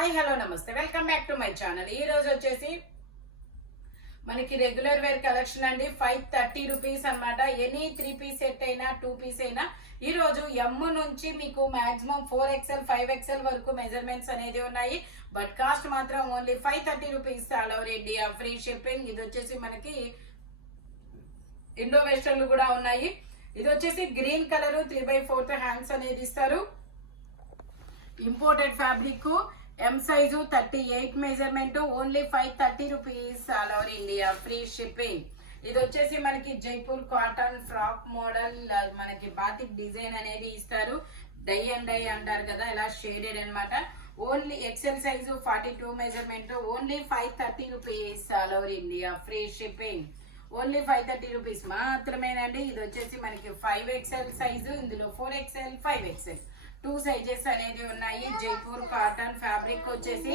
Hi hello నమస్తే welcome back to my channel. ఈ రోజు వచ్చేసి మనకి రెగ్యులర్ వేర్ కలెక్షన్ అండి. 530 రూపీస్ అనమాట. ఎనీ 3 పీస్ సెట్ అయినా 2 పీస్ అయినా ఈ రోజు ఎమ్ నుంచి మీకు మాక్సిమం 4XL 5XL వరకు మెజర్మెంట్స్ అనేది ఉన్నాయి. బట్ కాస్ట్ మాత్రం only 530 rupees. All over India free shipping. ఇది వచ్చేసి మనకి ఇండో వెస్టర్న్లు కూడా ఉన్నాయి. ఇది వచ్చేసి గ్రీన్ కలర్ 3/4 హ్యాండ్స్ అనేది ఇస్తారు. Imported fabric, M size 38 measurement, only 530 rupees. All over India free shipping. ఇది వచ్చేసి మనకి జైపూర్ కాటన్ ఫ్రాక్ మోడల్, మనకి బాతిక్ డిజైన్ అనేది ఇస్తారు. డై అండ్ డై అంటారు కదా, ఇలా షేడెడ్ అనమాట. Only XL size 42 measurement, only 530 rupees. All over India free shipping. Only 530 rupees మాత్రమేనండి. ఇది వచ్చేసి మనకి 5XL సైజు, ఇందులో 4XL 5XL 2 సైజెస్ అనేది ఉన్నాయి. జైపూర్ కాటన్ ఫ్యాబ్రిక్ వచ్చేసి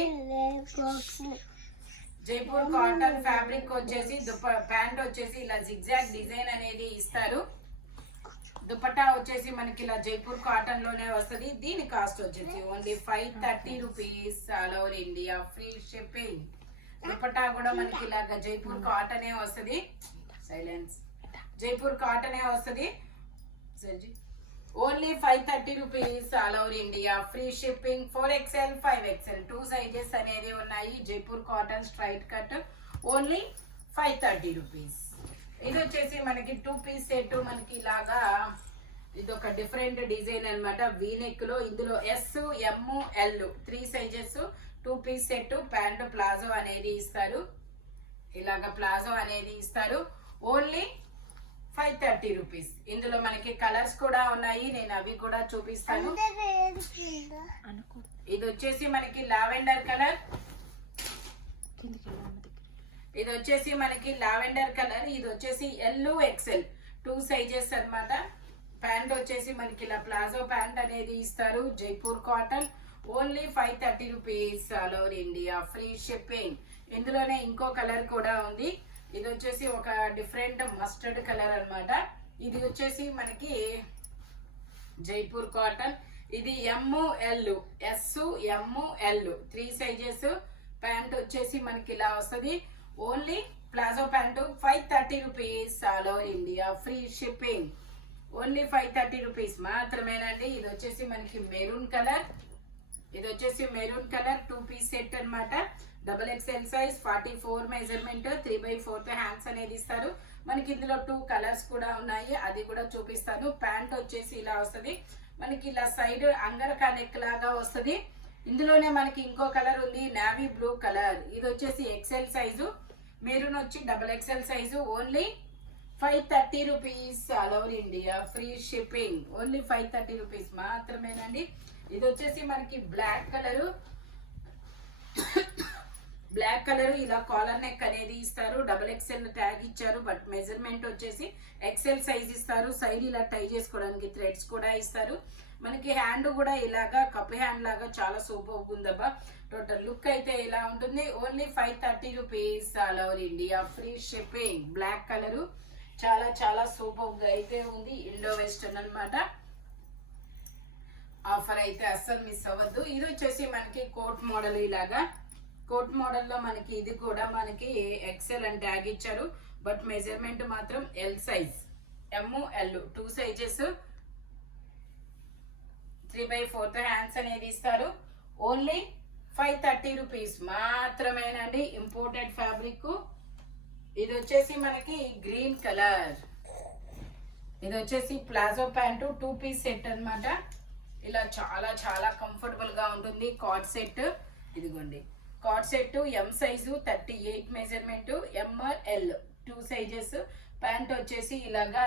ప్యాంట్ వచ్చేసి ఇలా జిగ్జాగ్ డిజైన్ అనేది ఇస్తారు. దుపట్టా వచ్చేసి మనకి ఇలా జైపూర్ కాటన్ లోనే వస్తుంది. దీని కాస్ట్ వచ్చేసి only 530 rupees. All over India free shipping. Dupatta కూడా మనకి ఇలాగా జైపూర్ కాటనే వస్తుంది. జైపూర్ కాటనే వస్తుంది. Only 530 rupees. All over India free shipping. 4XL 5XL 2 sizes అనేది ఉన్నాయి. Jaipur cotton straight cut, only 530 rupees. ఇది వచ్చేసి మనకి 2 పీస్ సెట్. మనకి ఇలాగా ఇది ఒక డిఫరెంట్ డిజైన్ అనమాట. వీనెక్ లో ఇందులో S, M, L 3 sizes 2 piece set. Pant palazzo అనేది ఇస్తారు. ఇలాగా ప్లాజో అనేది ఇస్తారు. Only 530 rupees. ఇందులో మనకి కలర్స్ కూడా ఉన్నాయి, నేను అవి కూడా చూపిస్తాను. ఇది వచ్చేసి మనకి లావెండర్ కలర్, ఇది వచ్చేసి మనకి లావెండర్ కలర్. ఇది వచ్చేసి XL 2 సైజెస్ అనమాట. ప్యాంట్ వచ్చేసి మనకి ఇలా ప్లాజో ప్యాంట్ అనేది ఇస్తారు. Jaipur cotton, only 530 rupees. All over India free shipping. ఇందులోనే ఇంకో కలర్ కూడా ఉంది. ఇది వచ్చేసి ఒక డిఫరెంట్ మస్టర్డ్ కలర్ అన్నమాట. ఇది వచ్చేసి మనకి జైపూర్ కాటన్. ఇది ML, S, M, L 3 sizes. Pant వచ్చేసి మనకి ఇలా వస్తుంది. Only palazzo pant 530 rupees. All over India free shipping. Only 530 rupees మాత్రమేనండి. ఇది వచ్చేసి మనకి మెరూన్ కలర్. ఇది వచ్చేసి మెరూన్ కలర్ 2 పీస్ సెట్ అనమాట. XXL సైజ్ 44 మెజర్మెంట్, 3/4 హ్యాండ్స్ అనేది ఇస్తారు. మనకి ఇందులో 2 కలర్స్ కూడా ఉన్నాయి, అది కూడా చూపిస్తాను. ప్యాంట్ వచ్చేసి ఇలా వస్తుంది. మనకి ఇలా సైడ్ అంగరకా నెక్ లాగా వస్తుంది. ఇందులోనే మనకి ఇంకో కలర్ ఉంది, నావీ బ్లూ కలర్. ఇది వచ్చేసి XL సైజు, మెరూన్ వచ్చి XXL size. Only 530 rupees. All over India free shipping. Only 530 rupees మాత్రమేనండి. ఇది వచ్చేసి మనకి బ్లాక్ కలరు, ఇలా కాలర్ నెక్ అనేది ఇస్తారు. XXL ట్యాగ్ ఇచ్చారు, బట్ మెజర్మెంట్ వచ్చేసి XL సైజ్ ఇస్తారు. సైడ్ ఇలా టై చేసుకోవడానికి థ్రెడ్స్ కూడా ఇస్తారు. మనకి హ్యాండ్ కూడా ఇలాగా కప్ హ్యాండ్ లాగా చాలా సూపర్ ఉందబ్బా. టోటల్ లుక్ అయితే ఇలా ఉంటుంది. Only 530 rupees. All over India free shipping. Black colour చాలా చాలా సూపర్ గా అయితే ఉంది. ఇండో వెస్టర్న్ అనమాట. ఆఫర్ అయితే అస్సలు మిస్ అవ్వద్దు. ఇది వచ్చేసి మనకి కోట్ మోడల్. ఇలాగా కోట్ మోడల్లో మనకి ఇది కూడా మనకి XL అని ట్యాగ్ ఇచ్చారు, బట్ మెజర్మెంట్ మాత్రం L size, M, L 2 sizes, 3/4 hands అనేది ఇస్తారు. ఓన్లీ 530 రూపీస్ మాత్రమేనండి. Imported fabric. ఇది వచ్చేసి మనకి గ్రీన్ కలర్. ఇది వచ్చేసి ప్లాజో ప్యాంటు 2 పీస్ సెట్ అనమాట. ఇలా చాలా చాలా కంఫర్టబుల్ గా ఉంటుంది. కార్డ్ సెట్, ఇదిగోండి card set. M size 38 measurement, ML 2 sizes. Pant వచ్చేసి ఇలాగా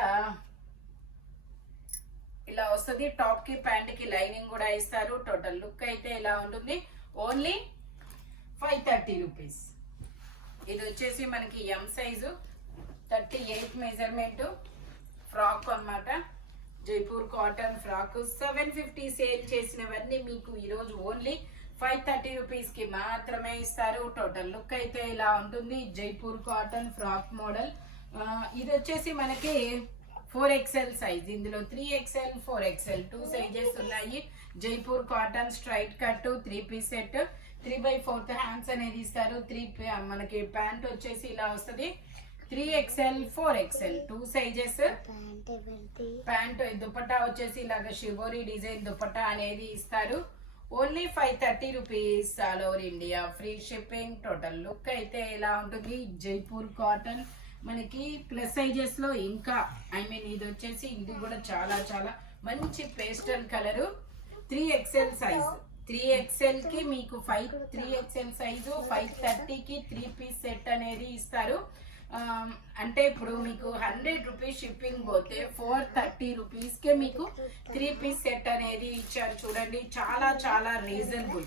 ఇలా వస్తుంది. టాప్ కి ప్యాంట్ కి లైనింగ్ కూడా ఇస్తారు. టోటల్ లుక్ అయితే ఇలా ఉంటుంది. Only 530 rupees. ఇది వచ్చేసి మనకి M సైజు 38 మెజర్మెంట్ ఫ్రాక్ అన్నమాట. జైపూర్ కాటన్ ఫ్రాక్ 750 సేల్ చేసినవన్నీ మీకు ఈరోజు ఓన్లీ 530 రూపీస్ కి మాత్రమే ఇస్తారు. టోటల్ లుక్ అయితే ఇలా ఉంటుంది. Jaipur cotton frock model. ఇది వచ్చేసి మనకి 4XL సైజ్. ఇందులో 3XL 4XL 2 సైజెస్ ఉన్నాయి. Jaipur cotton straight cut 3 piece set 3/4 hands అనేది ఇస్తారు. మనకి ప్యాంట్ వచ్చేసి ఇలా వస్తుంది. 3XL 4XL 2 sizes. Pant dupatta వచ్చేసి ఇలాగ షిబోరి డిజైన్ దుపట్టా అనేది ఇస్తారు. Only 530 rupees all over India, free shipping. Total look అయితే ఇలా ఉంటుంది. జైపూర్ కాటన్ మనకి ప్లస్ సైజెస్ లో ఇంకా ఇది వచ్చేసి ఇది కూడా చాలా చాలా మంచి pastel colour. 3XL size, 3XL కి మీకు 3XL సైజు 530కి 3 పీస్ సెట్ అనేది ఇస్తారు. అంటే ఇప్పుడు మీకు 100 రూపీస్ షిప్పింగ్ పోతే 430 రూపీస్కే మీకు 3 పీస్ సెట్ అనేది ఇచ్చారు. చూడండి చాలా చాలా రీజనబుల్.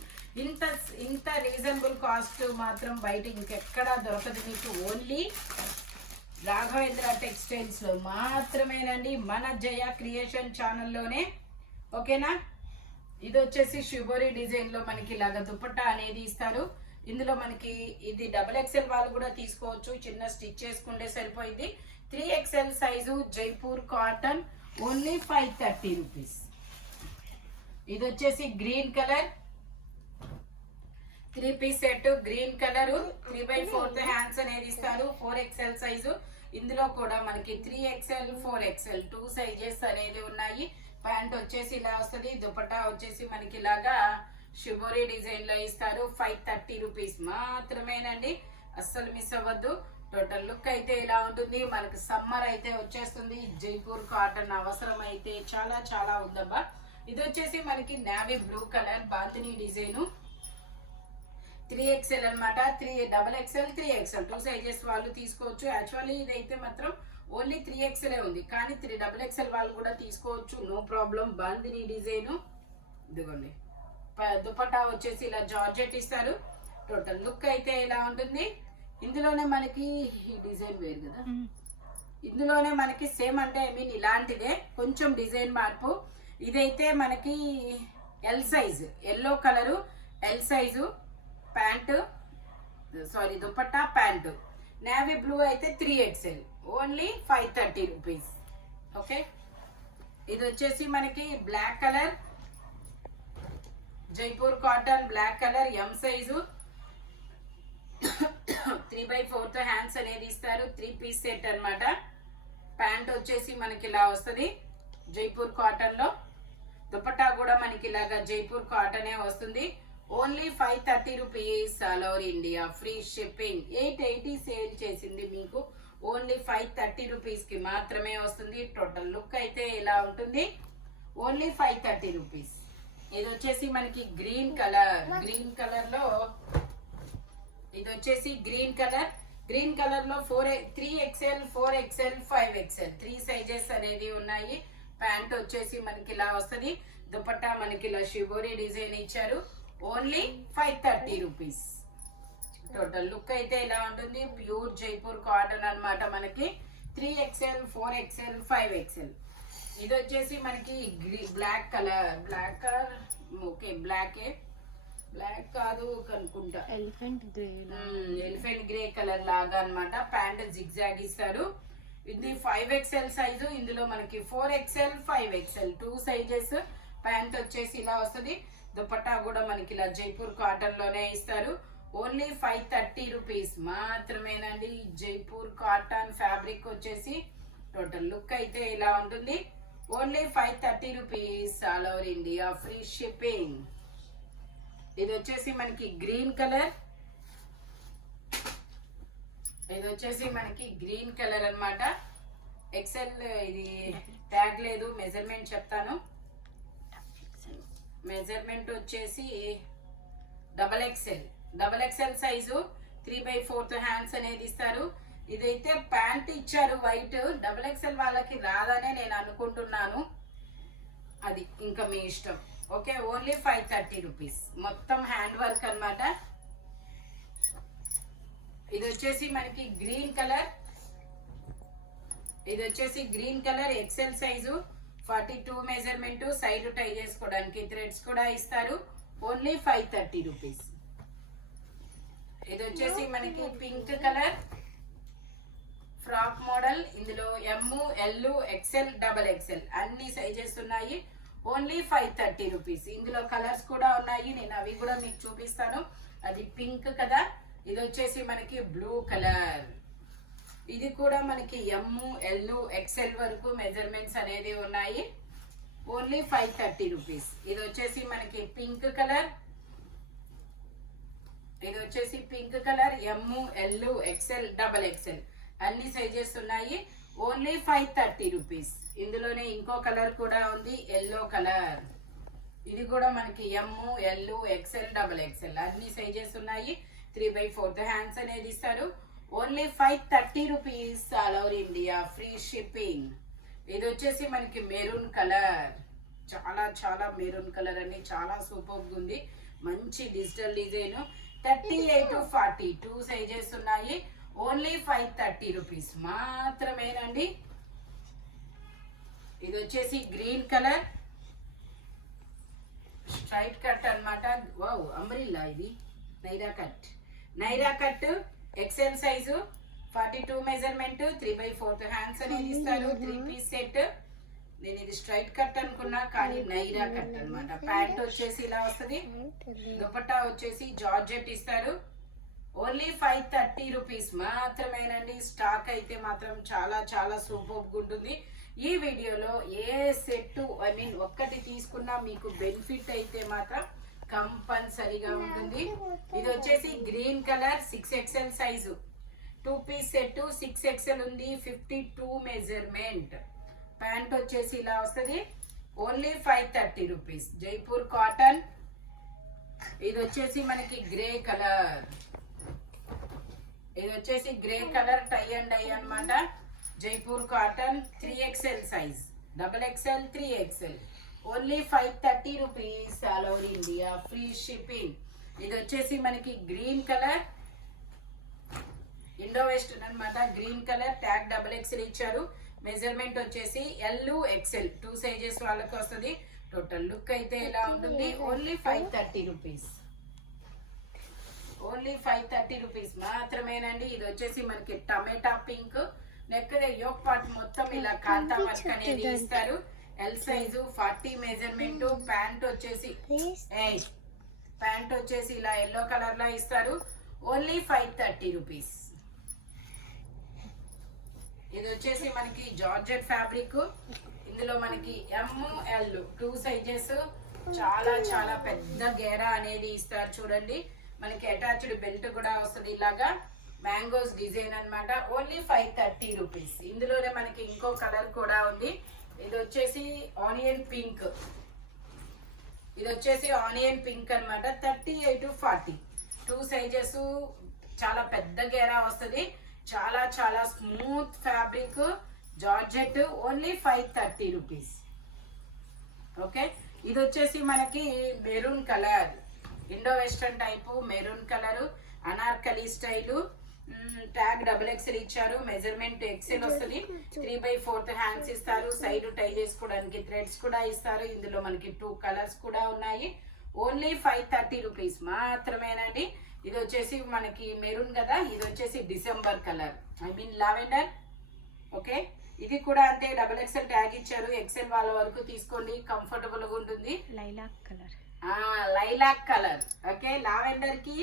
ఇంత రీజనబుల్ కాస్ట్ మాత్రం బయట ఇంకెక్కడా దొరకదు మీకు. ఓన్లీ రాఘవేంద్ర టెక్స్టైల్స్ లో మాత్రమేనండి, మన జయ క్రియేషన్ ఛానల్లోనే. ఓకేనా. ఇది వచ్చేసి షిబోరి డిజైన్ లో మనకి ఇలాగ దుపట్టా అనేది ఇస్తారు. ఇందులో మనకి ఇది XXL వాళ్ళు కూడా తీసుకోవచ్చు, చిన్న స్టిచ్ చేసుకుంటే సరిపోయింది. 3XL size Jaipur cotton only 530 rupees. ఇది వచ్చేసి green colour 3 piece set, green colour 3/4 hands అనేది ఇస్తారు. 4XL size. ఇందులో కూడా మనకి 3XL 4XL 2 సైజెస్ అనేది ఉన్నాయి. ప్యాంట్ వచ్చేసి ఇలా వస్తుంది. దుపట్టా వచ్చేసి మనకి ఇలాగా షిబోరి డిజైన్ లో ఇస్తారు. 530 రూపీస్ మాత్రమేనండి, అస్సలు మిస్ అవ్వద్దు. టోటల్ లుక్ అయితే ఇలా ఉంటుంది. మనకి సమ్మర్ అయితే వచ్చేస్తుంది. జైపూర్ కాటన్ అవసరం అయితే చాలా చాలా ఉందబ్బా. ఇది వచ్చేసి మనకి navy blue colour bandhani design 3XL అనమాట. 3XXL 3XL 2 సైజెస్ వాళ్ళు తీసుకోవచ్చు. యాక్చువల్లీ ఇదైతే మాత్రం ఓన్లీ 3XL ఉంది, కానీ 3XXL వాళ్ళు కూడా తీసుకోవచ్చు, నో ప్రాబ్లం. బాందిని డిజైన్. ఇదిగోండి దుపట్టా వచ్చేసి ఇలా జార్జెట్ ఇస్తారు. టోటల్ లుక్ అయితే ఇలా ఉంటుంది. ఇందులోనే మనకి ఈ డిజైన్ వేరు కదా, ఇందులోనే మనకి సేమ్ అంటే ఇలాంటిదే, కొంచెం డిజైన్ మార్పు. ఇదైతే మనకి L size, yellow colour L size pant, sorry dupatta pant. Navy blue అయితే 3XL ఓన్లీ 530 రూపీస్. ఓకే. ఇది వచ్చేసి మనకి black colour Jaipur cotton black colour M size 3/4 hands అనేది ఇస్తారు. 3 పీస్ సెట్ అనమాట. ప్యాంట్ వచ్చేసి మనకి ఇలా వస్తుంది జైపూర్ కాటన్ లో. దుపట్టా కూడా మనకి ఇలాగా జైపూర్ కాటనే వస్తుంది. Only 530 rupees all over India, free shipping. 880 sale చేసింది మీకు ఓన్లీ 530 రూపీస్ కి మాత్రమే వస్తుంది. టోటల్ లుక్ అయితే ఇలా ఉంటుంది. Only 530 rupees. ఇది వచ్చేసి మనకి గ్రీన్ కలర్, గ్రీన్ కలర్ లో ఇది వచ్చేసి గ్రీన్ కలర్ లో 3XL 4XL 5XL 3 సైజెస్ అనేది ఉన్నాయి. ప్యాంట్ వచ్చేసి మనకి ఇలా వస్తుంది. దుపట్టా మనకి ఇలా షిబోరి డిజైన్ ఇచ్చారు. Only 530 rupees. టోటల్ లుక్ అయితే ఇలా ఉంటుంది. ప్యూర్ జైపూర్ కాటన్ అన్నమాట. మనకి 3XL 4XL 5XL. ఇది వచ్చేసి మనకి బ్లాక్ కలర్ ఓకే బ్లాక్ కాదు అనుకుంటా, ఎలిఫెంట్ గ్రే కలర్ లాగా అన్నమాట. ప్యాంట్ జిగ్జాగ్ ఇస్తారు. ఇది 5XL సైజు. ఇందులో మనకి 4XL 5XL 2 సైజెస్. ప్యాంట్ వచ్చేసి ఇలా వస్తుంది. దుపట్టా కూడా మనకి ఇలా జైపూర్ కాటన్ లోనే ఇస్తారు. ఓన్లీ 530 రూపీస్ మాత్రమేనండి. జైపూర్ కాటన్ ఫ్యాబ్రిక్ వచ్చేసి టోటల్ లుక్ అయితే ఇలా ఉంటుంది. Only 530 rupees all over India, free shipping. ఇది వచ్చేసి మనకి గ్రీన్ కలర్, ఇది వచ్చేసి మనకి గ్రీన్ కలర్ అన్నమాట. ఎక్సెల్ ఇది ట్యాగ్ లేదు, మెజర్మెంట్ చెప్తాను. మెజర్మెంట్ వచ్చేసి XXL సైజు 3/4 హ్యాండ్స్ అనేది ఇస్తారు. ఇదైతే ప్యాంట్ ఇచ్చారు వైట్. XXL వాళ్ళకి రాదనే నేను అనుకుంటున్నాను, అది ఇంకా మీ ఇష్టం. ఓకే. Only 530 rupees. మొత్తం హ్యాండ్ వర్క్ అన్నమాట. ఇది వచ్చేసి మనకి గ్రీన్ కలర్, ఇది వచ్చేసి green colour XL size 42 measurement. Side tie చేసుకోవడానికి థ్రెడ్స్ కూడా ఇస్తారు. Only 530 rupees. ఇది వచ్చేసి మనకి పింక్ కలర్ ఫ్రాక్ మోడల్. ఇందులో M, L, XL, XXL అన్ని సైజెస్ ఉన్నాయి. Only 530 rupees. ఇందులో కలర్స్ కూడా ఉన్నాయి, నేను అవి కూడా మీకు చూపిస్తాను. అది పింక్ కదా, ఇది వచ్చేసి మనకి బ్లూ కలర్. ఇది కూడా మనకి ఎమ్ ఎల్ ఎక్స్ఎల్ వరకు మెజర్మెంట్స్ అనేది ఉన్నాయి. Only 530 rupees. ఇది వచ్చేసి మనకి పింక్ కలర్, ఇది వచ్చేసి pink colour M L XL double XL అన్ని సైజెస్ ఉన్నాయి. Only 530 rupees. ఇందులోనే ఇంకో కలర్ కూడా ఉంది, ఎల్లో కలర్. ఇది కూడా మనకి M L XL double XL అన్ని సైజెస్ ఉన్నాయి. 3/4 హ్యాండ్స్ అనేది ఇస్తారు. Only 530 rupees all over India, free shipping. ఇది వచ్చేసి మనకి మెరూన్ కలర్, చాలా చాలా మెరూన్ కలర్ అని చాలా సూపర్ ఉంది. మంచి డిజిటల్ డిజైన్. 38 to 40 2 సైజెస్ ఉన్నాయి. ఓన్లీ 530 రూపీస్ మాత్రమేనండి. ఇది వచ్చేసి గ్రీన్ కలర్ స్ట్రైట్ కట్ అన్నమాట. Wow, umbrella. ఇది Naira cut XL size, 42 measurement, 3/4 hands అనేది ఇస్తారు. 3 పీస్ సెట్. నేను ఇది స్ట్రైట్ కట్ అనుకున్నా, కానీ నైరా కట్ అన్నమాట. ప్యాంట్ వచ్చేసి ఇలా వస్తుంది, దుపట్టా వచ్చేసి జార్జెట్ ఇస్తారు. ఓన్లీ 530 రూపీస్ మాత్రమేనండి. స్టాక్ అయితే మాత్రం చాలా చాలా సూపర్గా ఉంటుంది. ఈ వీడియోలో ఏ సెట్ ఒక్కటి తీసుకున్నా మీకు బెనిఫిట్ అయితే మాత్రం కంపల్సరీగా ఉంటుంది. ఇది వచ్చేసి green colour 6XL size, 2 piece set, 6XL ఉంది, 52 మెజర్మెంట్. ప్యాంట్ వచ్చేసి ఇలా వస్తుంది. Only 530 rupees. జైపూర్ కాటన్. ఇది వచ్చేసి మనకి గ్రే కలర్, ఇది వచ్చేసి grey colour tie and dye అన్నమాట. Jaipur cotton 3XL size, double XL 3XL. Only 530 rupees all over India, free shipping. ఇది వచ్చేసి మనకి గ్రీన్ కలర్, ఇండో వెస్టర్న్ అన్నమాట. Green colour tag double XL ఇచ్చారు. మెజర్మెంట్ వచ్చేసి ఎల్ ఎక్స్ఎల్ 2 సైజెస్ వాళ్ళకి వస్తుంది. Total look అయితే ఇలా ఉంటుంది. Only 530 rupees. ఓన్లీ 530 రూపీస్ మాత్రమేనండి. ఇది వచ్చేసి మనకి టమాటా పింక్. నెక్ యోక్ పార్ట్ మొత్తం ఇలా కాంతా వర్క్ అనేది ఇస్తారు. L size, 40 measurement. ప్యాంట్ వచ్చేసి ఇలా ఎల్లో కలర్ లో ఇస్తారు. Only 530 rupees. ఇది వచ్చేసి మనకి జార్జెట్ ఫ్యాబ్రిక్. ఇందులో మనకి ఎమ్ ఎల్ 2 సైజెస్. చాలా చాలా పెద్ద గేరా అనేది ఇస్తారు చూడండి. మనకి అటాచ్డ్ బెల్ట్ కూడా వస్తుంది ఇలాగా. మ్యాంగోస్ డిజైన్ అన్నమాట. Only 530 rupees. ఇందులోనే మనకి ఇంకో కలర్ కూడా ఉంది. ఇది వచ్చేసి ఆనియన్ పింక్. ఇది వచ్చేసి ఆనియన్ పింక్ అన్నమాట. 38 to 40 2 సైజెస్. చాలా పెద్ద గేరా వస్తుంది. చాలా చాలా smooth fabric, georgette. Only 530 rupees. Okay, ఇది వచ్చేసి మనకి maroon colour, Indo western type maroon colour, Anarkali style. Tag double XL ఇచ్చారు. మెజర్మెంట్ ఎక్స్ఎల్ వస్తుంది. 3/4 హ్యాండ్స్ ఇస్తారు. సైడ్ టై చేసుకోవడానికి థ్రెడ్స్ కూడా ఇస్తారు. ఇందులో మనకి 2 కలర్స్ కూడా ఉన్నాయి. ఓన్లీ 530 రూపీస్ మాత్రమేనండి. ఇది వచ్చేసి మనకి మెరూన్ కదా, ఇది వచ్చేసి డిసెంబర్ కలర్, లావెండర్. ఓకే, ఇది కూడా అంతే, డబుల్ ఎక్స్ఎల్ ట్యాగ్ ఇచ్చారు. ఎక్స్ఎల్ వాళ్ళ వరకు తీసుకోండి, కంఫర్టబుల్ గా ఉంటుంది. Lilac colour. ఓకే, లావెండర్ కి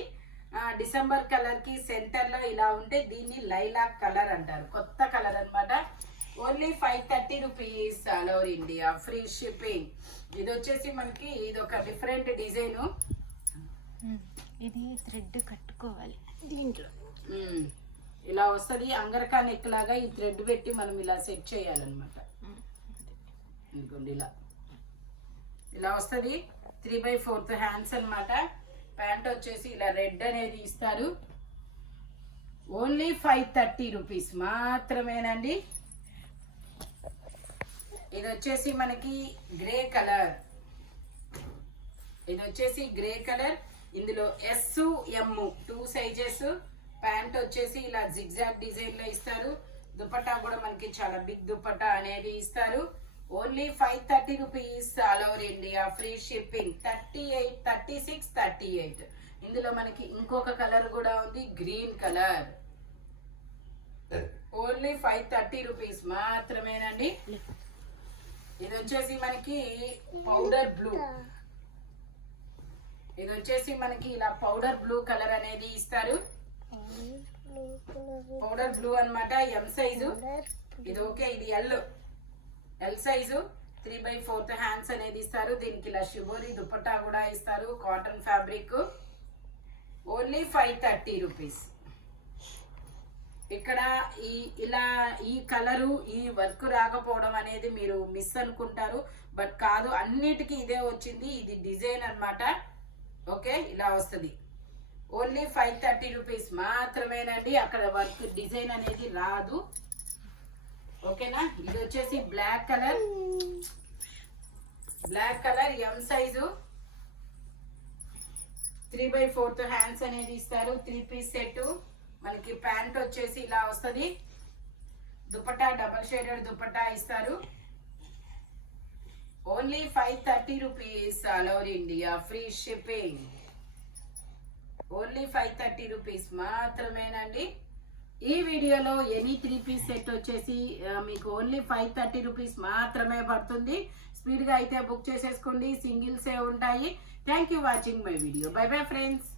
డిసెంబర్ కలర్ కి సెంటర్ లో ఇలా ఉంటే దీన్ని లైలాక్ కలర్ అంటారు. కొత్త కలర్ అన్నమాట. Only 530 rupees all over India, free shipping. ఇది వచ్చేసి మనకి ఇది ఒక డిఫరెంట్ డిజైన్. ఇది థ్రెడ్ కట్టుకోవాలి దీంట్లో. ఇలా వస్తుంది అంగరకా నెక్ లాగా. ఈ థ్రెడ్ పెట్టి మనం ఇలా సెట్ చేయాలన్నమాట. ఇంకోండి ఇలా వస్తుంది. 3/4 హ్యాండ్స్ అన్నమాట. ప్యాంట్ వచ్చేసి ఇలా రెడ్ అనేది ఇస్తారు. ఓన్లీ 530 రూపీస్ మాత్రమేనండి. ఇది వచ్చేసి మనకి గ్రే కలర్. ఇది వచ్చేసి గ్రే కలర్. ఇందులో ఎస్ ఎమ్ 2 సైజెస్. ప్యాంట్ వచ్చేసి ఇలా జిగ్జాగ్ డిజైన్ లో ఇస్తారు. దుపట్టా కూడా మనకి చాలా బిగ్ దుపట్టా అనేది ఇస్తారు. Only 530 rupees all over India, free shipping. 38, 36, 38. ఇందులో మనకి ఇంకొక కలర్ కూడా ఉంది, గ్రీన్ కలర్. ఓన్లీ 530 రూపీస్ మాత్రమేనండి. ఇది వచ్చేసి మనకి పౌడర్ బ్లూ. ఇది వచ్చేసి మనకి ఇలా పౌడర్ బ్లూ కలర్ అనేది ఇస్తారు. పౌడర్ బ్లూ అన్నమాట. ఎం సైజు ఇది. ఓకే, ఇది ఎల్ సైజు 3/4 హ్యాండ్స్ అనేది ఇస్తారు. దీనికి ఇలా షిబోరి దుపట్టా కూడా ఇస్తారు. Cotton fabric. Only 530 rupees. ఇక్కడ ఇలా ఈ కలరు ఈ వర్క్ రాకపోవడం అనేది మీరు మిస్ అనుకుంటారు, బట్ కాదు, అన్నిటికీ ఇదే వచ్చింది. ఇది డిజైన్ అన్నమాట. ఓకే, ఇలా వస్తుంది. ఓన్లీ 530 రూపీస్ మాత్రమేనండి. అక్కడ వర్క్ డిజైన్ అనేది రాదు. ఓకేనా. ఇది వచ్చేసి black colour M size 3/4 hands అనేది ఇస్తారు. 3 పీస్ సెట్. మనకి ప్యాంట్ వచ్చేసి ఇలా వస్తుంది. దుపట్టా డబల్ షేడెడ్ దుపట్టా ఇస్తారు. Only 530 rupees. All over India free shipping. Only 530 rupees మాత్రమేనండి. ఈ వీడియోలో ఎనీ 3 పీస్ సెట్ వచ్చేసి మీకు ఓన్లీ 530 రూపీస్ మాత్రమే పడుతుంది. స్పీడ్గా అయితే బుక్ చేసేసుకోండి. సింగిల్సే ఉంటాయి. Thank you watching my video. By bye friends.